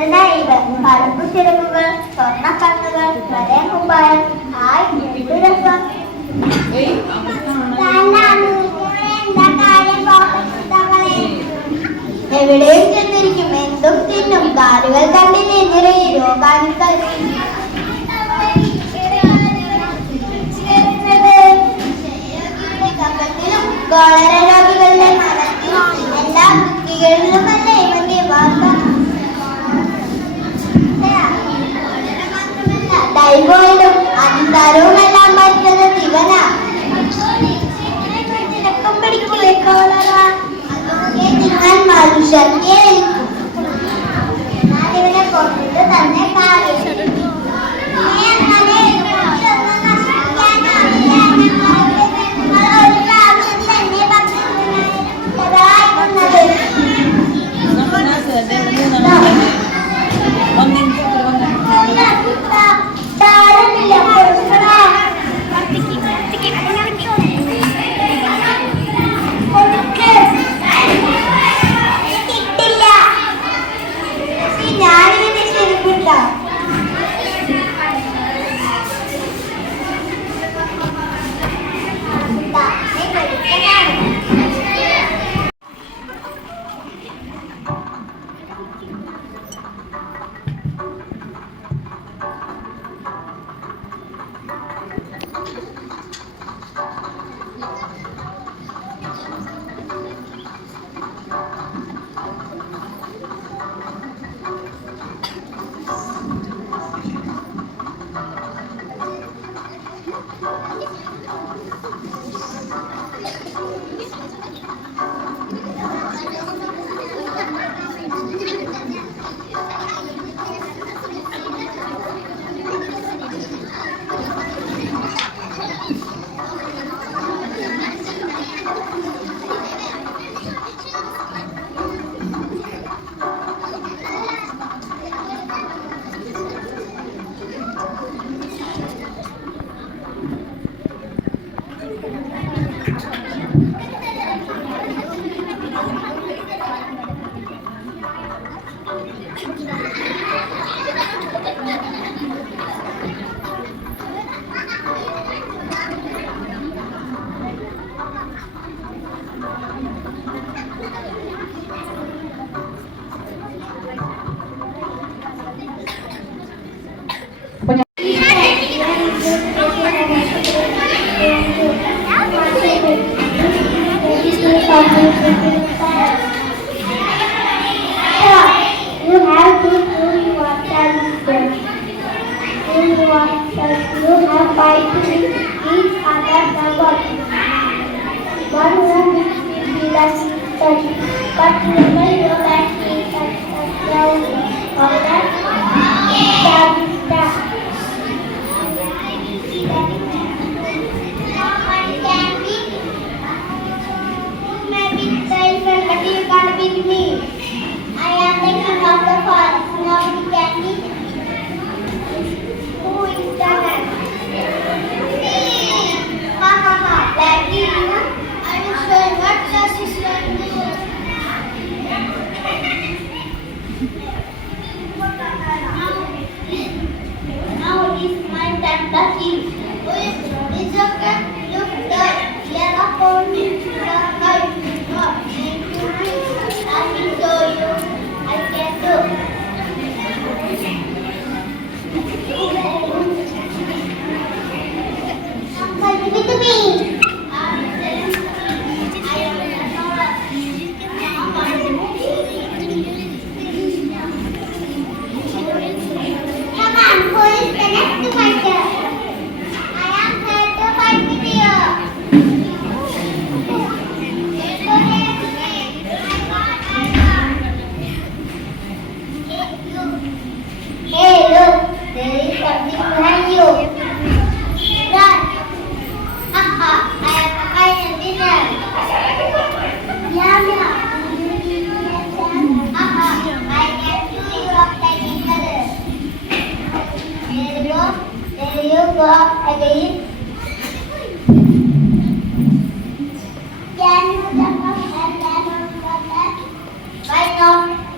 സുന്ദരനായിവൻ കറുപ്പു ചിറകുകൾ സ്വർണ്ണ കണ്ണുകൾ വരെ കുപ്പായം രസം എവിടെയും ചെന്നിരിക്കും എന്തും തിന്നും കാലുകൾ കണ്ടില്ലേ നിറയെ രോഗാണുക്കൾ കോളറ രോഗികളുടെ എല്ലാ വൃത്തികളിലുമല്ലേ ഇവന്റെ വാർത്ത ടൈഫോയിഡും അധികാരവും എല്ലാം പറ്റുന്നത് ഇവനാ പിടിക്കില്ലേ കോളറ നിങ്ങൾ മനുഷ്യർക്കേ ഇവനെ കൊണ്ടിട്ട് തന്നെ കാര്യം You have to do your task. You have fight with each other double. One room will be less study, but remember your life is at the ground of that star. But you can't beat me. I am the king of the forest. Now you can beat me. Who is that? Me. Ha ha ha. Like you. I will show you what your sister knows. Now it is my turn to kill. Is okay. Look there. Here upon me. I will show you. I can do. Come with me. Come on, who is the next fighter? I am here to fight with you. Hey, look, there is something behind you. Run. Haha, I am a final winner. Yum, yum. Haha, I can do you up like a color. There you go again. Can you jump up and land on that? Why not?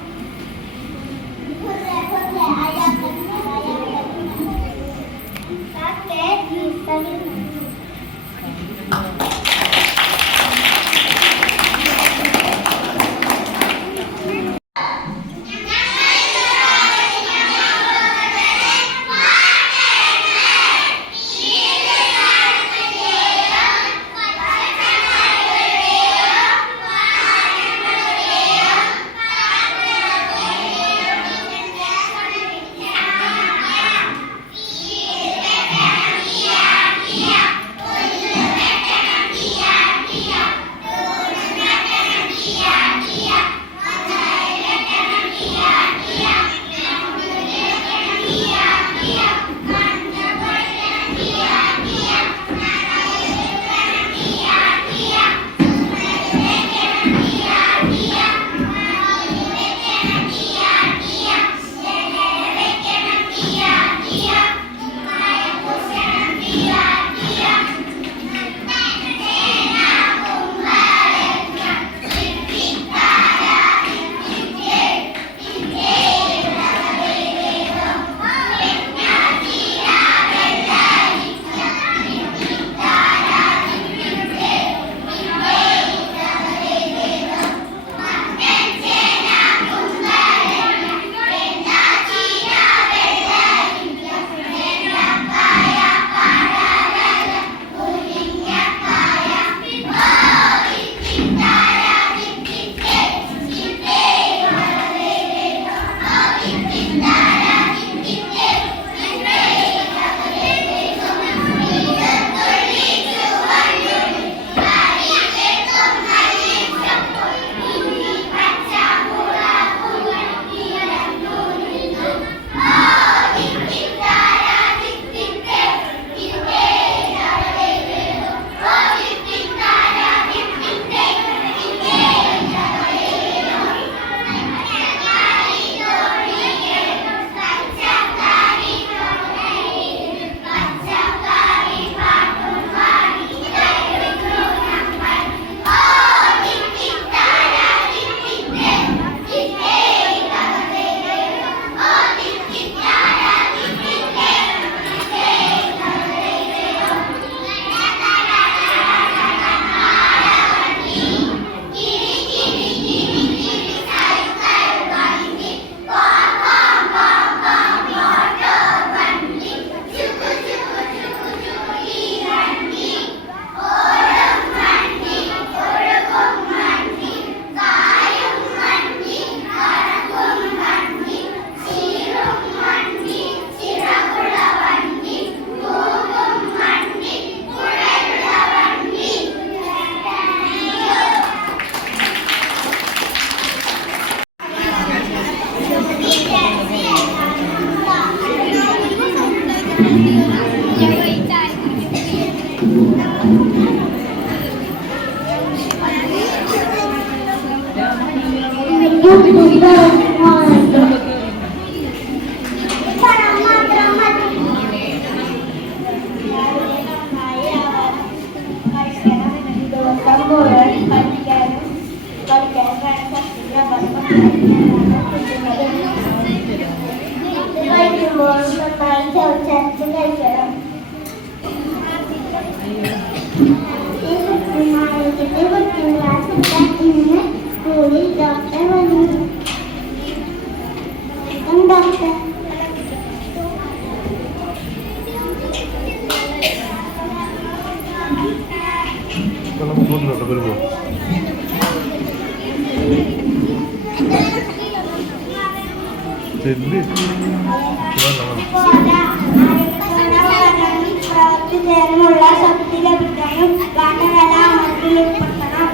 ചേർന്നുള്ള ശക്തി ലഭിക്കാനും ഗാനകല അമർത്തിൽ ഉൾപ്പെടുത്തണം.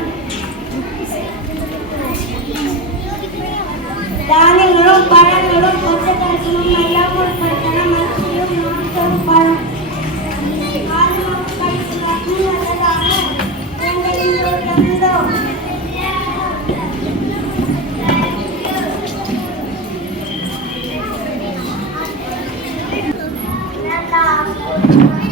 ധാന്യങ്ങളും പഴങ്ങളും പച്ചക്കറികളും എല്ലാം ഉൾപ്പെടുത്തണം. മത്സ്യവും മാംസവും പഴം കഴിക്കുന്നതിന് നല്ലതാണ്. Thank you.